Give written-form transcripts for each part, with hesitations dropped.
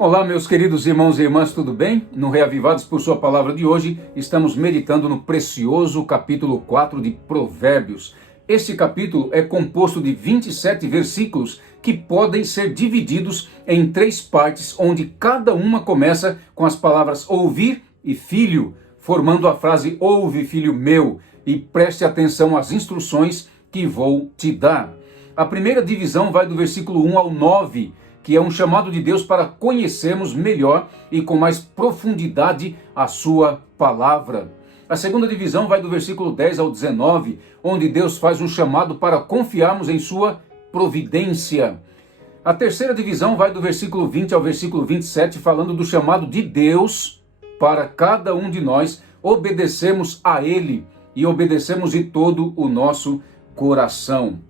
Olá, meus queridos irmãos e irmãs, tudo bem? No Reavivados por Sua Palavra de hoje, estamos meditando no precioso capítulo 4 de Provérbios. Este capítulo é composto de 27 versículos que podem ser divididos em 3 partes, onde cada uma começa com as palavras ouvir e filho, formando a frase ouve, filho meu, e preste atenção às instruções que vou te dar. A primeira divisão vai do versículo 1 ao 9, que é um chamado de Deus para conhecermos melhor e com mais profundidade a sua palavra. A segunda divisão vai do versículo 10 ao 19, onde Deus faz um chamado para confiarmos em sua providência. A terceira divisão vai do versículo 20 ao versículo 27, falando do chamado de Deus para cada um de nós obedecermos a Ele e obedecermos de todo o nosso coração.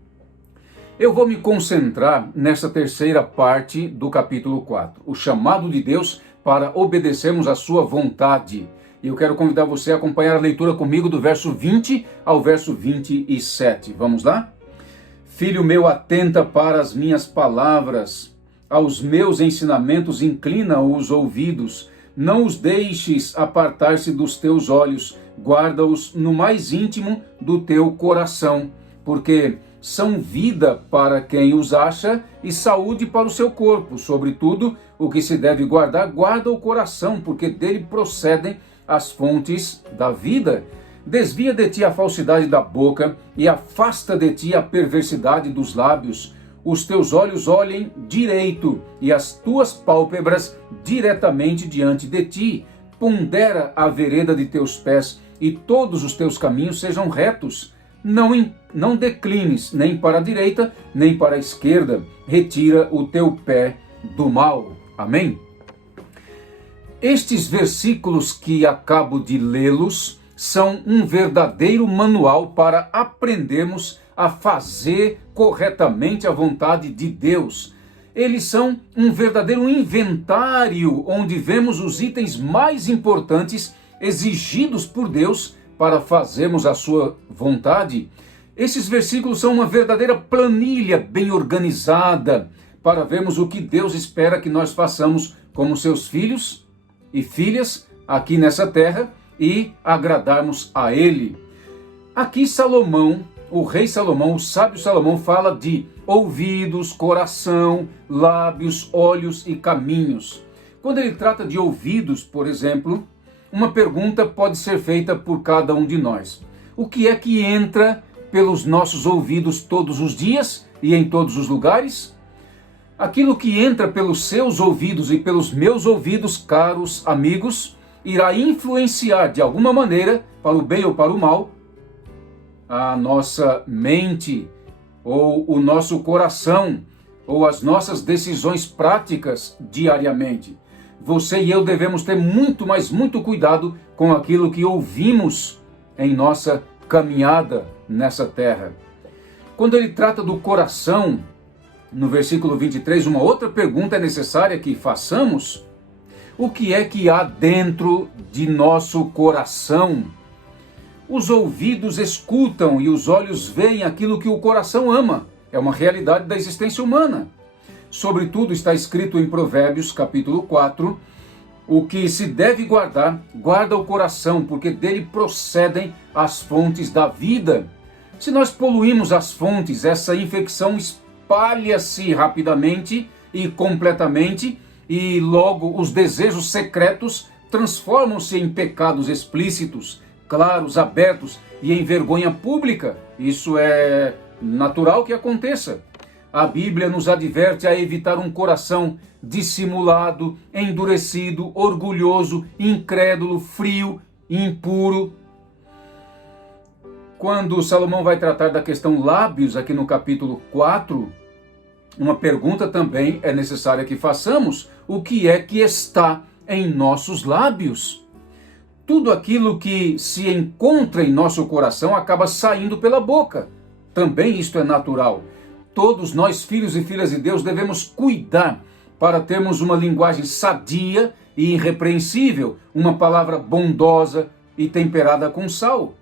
Eu vou me concentrar nessa terceira parte do capítulo 4, o chamado de Deus para obedecermos a sua vontade. E eu quero convidar você a acompanhar a leitura comigo do verso 20 ao verso 27. Vamos lá? Filho meu, atenta para as minhas palavras, aos meus ensinamentos inclina os ouvidos, não os deixes apartar-se dos teus olhos, guarda-os no mais íntimo do teu coração, porque são vida para quem os acha e saúde para o seu corpo. Sobretudo, o que se deve guardar, guarda o coração, porque dele procedem as fontes da vida. Desvia de ti a falsidade da boca e afasta de ti a perversidade dos lábios. Os teus olhos olhem direito e as tuas pálpebras diretamente diante de ti. Pondera a vereda de teus pés e todos os teus caminhos sejam retos. Não declines nem para a direita, nem para a esquerda. Retira o teu pé do mal. Amém? Estes versículos que acabo de lê-los são um verdadeiro manual para aprendermos a fazer corretamente a vontade de Deus. Eles são um verdadeiro inventário onde vemos os itens mais importantes exigidos por Deus para fazermos a sua vontade. Esses versículos são uma verdadeira planilha bem organizada para vermos o que Deus espera que nós façamos como seus filhos e filhas aqui nessa terra e agradarmos a Ele. Aqui Salomão, o rei Salomão, o sábio Salomão fala de ouvidos, coração, lábios, olhos e caminhos. Quando ele trata de ouvidos, por exemplo, uma pergunta pode ser feita por cada um de nós. O que é que entra pelos nossos ouvidos todos os dias e em todos os lugares? Aquilo que entra pelos seus ouvidos e pelos meus ouvidos, caros amigos, irá influenciar de alguma maneira, para o bem ou para o mal, a nossa mente, ou o nosso coração, ou as nossas decisões práticas diariamente. Você e eu devemos ter muito cuidado com aquilo que ouvimos em nossa caminhada nessa terra. Quando ele trata do coração, no versículo 23, uma outra pergunta é necessária que façamos. O que é que há dentro de nosso coração? Os ouvidos escutam e os olhos veem aquilo que o coração ama. É uma realidade da existência humana. Sobretudo está escrito em Provérbios, capítulo 4, o que se deve guardar, guarda o coração, porque dele procedem as fontes da vida. Se nós poluímos as fontes, essa infecção espalha-se rapidamente e completamente, e logo os desejos secretos transformam-se em pecados explícitos, claros, abertos e em vergonha pública. Isso é natural que aconteça. A Bíblia nos adverte a evitar um coração dissimulado, endurecido, orgulhoso, incrédulo, frio, impuro. Quando Salomão vai tratar da questão lábios, aqui no capítulo 4, uma pergunta também é necessária que façamos. O que é que está em nossos lábios? Tudo aquilo que se encontra em nosso coração acaba saindo pela boca. Também isto é natural. Todos nós, filhos e filhas de Deus, devemos cuidar para termos uma linguagem sadia e irrepreensível, uma palavra bondosa e temperada com sal.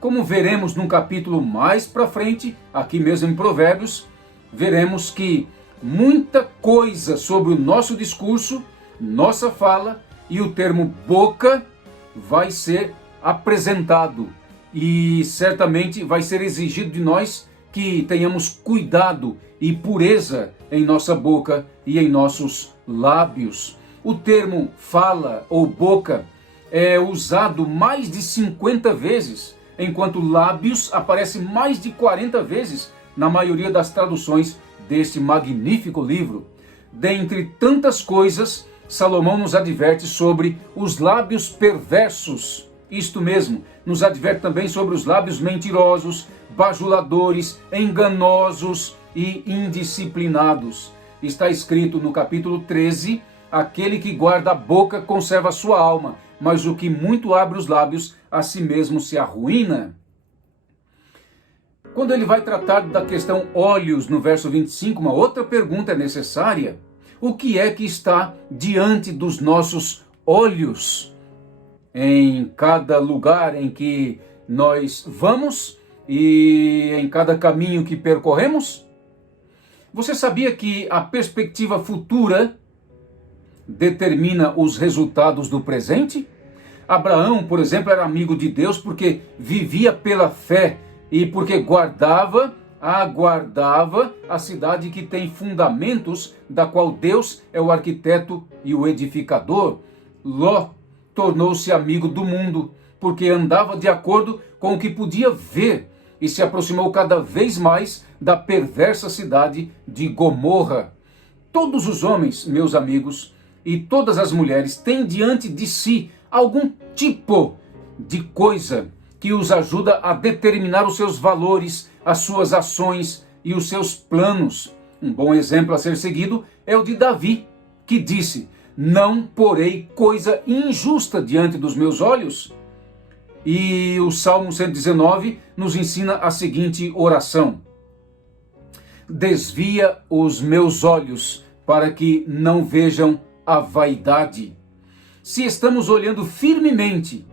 Como veremos num capítulo mais para frente, aqui mesmo em Provérbios, veremos que muita coisa sobre o nosso discurso nossa fala, e o termo boca vai ser apresentado. E certamente vai ser exigido de nós que tenhamos cuidado e pureza em nossa boca e em nossos lábios. O termo fala ou boca é usado mais de 50 vezes, enquanto lábios aparece mais de 40 vezes na maioria das traduções deste magnífico livro. Dentre tantas coisas, Salomão nos adverte sobre os lábios perversos. Isto mesmo, nos adverte também sobre os lábios mentirosos, bajuladores, enganosos e indisciplinados. Está escrito no capítulo 13, aquele que guarda a boca conserva a sua alma, mas o que muito abre os lábios, a si mesmo se arruína. Quando ele vai tratar da questão olhos, no verso 25, uma outra pergunta é necessária. O que é que está diante dos nossos olhos? Em cada lugar em que nós vamos e em cada caminho que percorremos? Você sabia que a perspectiva futura determina os resultados do presente? Abraão, por exemplo, era amigo de Deus porque vivia pela fé e porque aguardava a cidade que tem fundamentos, da qual Deus é o arquiteto e o edificador. Ló tornou-se amigo do mundo porque andava de acordo com o que podia ver e se aproximou cada vez mais da perversa cidade de Gomorra. Todos os homens, meus amigos, e todas as mulheres têm diante de si algum tipo de coisa que os ajuda a determinar os seus valores, as suas ações e os seus planos. Um bom exemplo a ser seguido é o de Davi, que disse: não porei coisa injusta diante dos meus olhos. E o Salmo 119 nos ensina a seguinte oração: desvia os meus olhos para que não vejam a vaidade. Se estamos olhando firmemente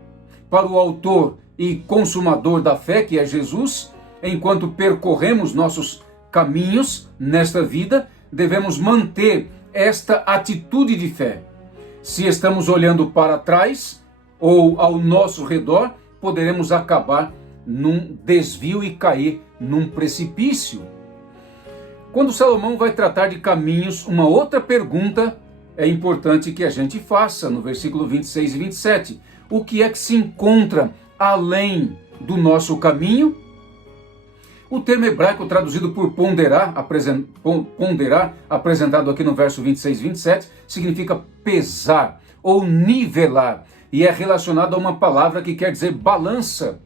para o autor e consumador da fé, que é Jesus, enquanto percorremos nossos caminhos nesta vida, devemos manter esta atitude de fé. Se estamos olhando para trás ou ao nosso redor, poderemos acabar num desvio e cair num precipício. Quando Salomão vai tratar de caminhos, uma outra pergunta é importante que a gente faça no versículo 26 e 27. O que é que se encontra além do nosso caminho? O termo hebraico traduzido por ponderar, apresentado aqui no verso 26 e 27, significa pesar ou nivelar, e é relacionado a uma palavra que quer dizer balança.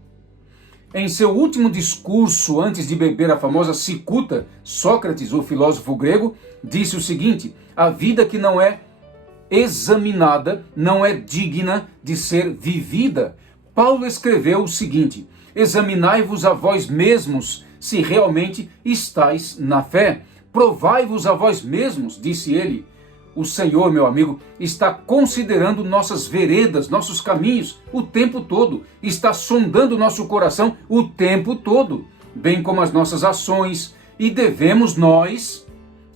Em seu último discurso, antes de beber a famosa cicuta, Sócrates, o filósofo grego, disse o seguinte: a vida que não é examinada não é digna de ser vivida. Paulo escreveu o seguinte: examinai-vos a vós mesmos, se realmente estáis na fé. Provai-vos a vós mesmos, disse ele. O Senhor, meu amigo, está considerando nossas veredas, nossos caminhos o tempo todo. Está sondando nosso coração o tempo todo, bem como as nossas ações. E devemos nós,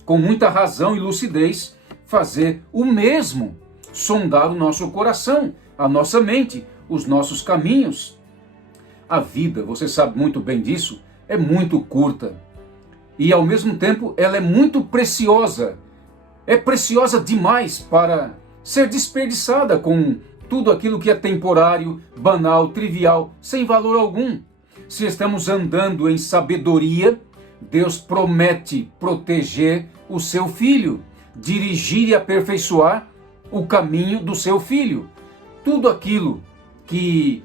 com muita razão e lucidez, fazer o mesmo. Sondar o nosso coração, a nossa mente, os nossos caminhos. A vida, você sabe muito bem disso, é muito curta. E ao mesmo tempo ela é muito preciosa. É preciosa demais para ser desperdiçada com tudo aquilo que é temporário, banal, trivial, sem valor algum. Se estamos andando em sabedoria, Deus promete proteger o seu filho, dirigir e aperfeiçoar o caminho do seu filho. Tudo aquilo que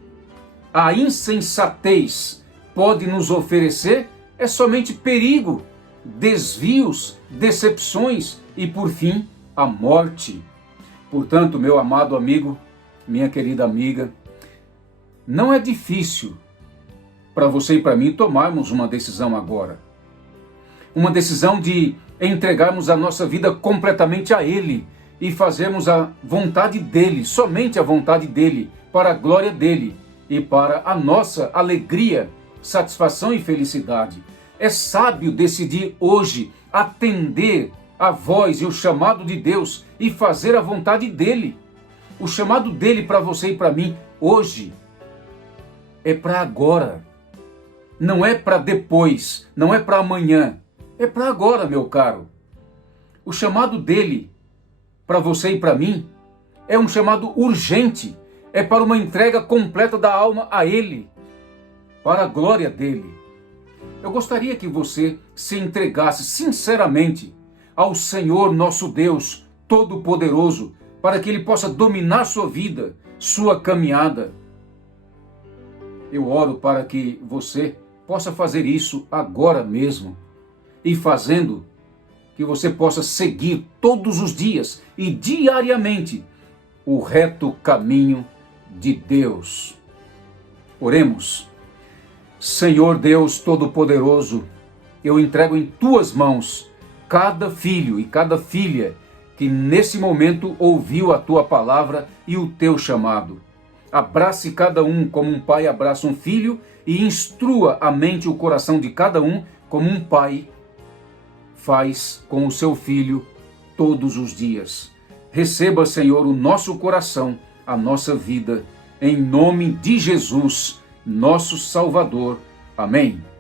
a insensatez pode nos oferecer é somente perigo, desvios, decepções e, por fim, a morte. Portanto, meu amado amigo, minha querida amiga, não é difícil para você e para mim tomarmos uma decisão agora. Uma decisão de entregarmos a nossa vida completamente a Ele e fazermos a vontade dEle, somente a vontade dEle, para a glória dEle e para a nossa alegria, satisfação e felicidade. É sábio decidir hoje atender a voz e o chamado de Deus e fazer a vontade dele. O chamado dele para você e para mim hoje é para agora. Não é para depois, não é para amanhã, é para agora, meu caro. O chamado dele para você e para mim é um chamado urgente, é para uma entrega completa da alma a ele, para a glória dele. Eu gostaria que você se entregasse sinceramente ao Senhor nosso Deus Todo-Poderoso, para que ele possa dominar sua vida, sua caminhada. Eu oro para que você possa fazer isso agora mesmo, e fazendo, que você possa seguir todos os dias e diariamente o reto caminho de Deus. Oremos. Senhor Deus Todo-Poderoso, eu entrego em tuas mãos cada filho e cada filha que nesse momento ouviu a tua palavra e o teu chamado. Abrace cada um como um pai abraça um filho e instrua a mente e o coração de cada um como um pai faz com o seu filho todos os dias. Receba, Senhor, o nosso coração, a nossa vida, em nome de Jesus, nosso Salvador. Amém.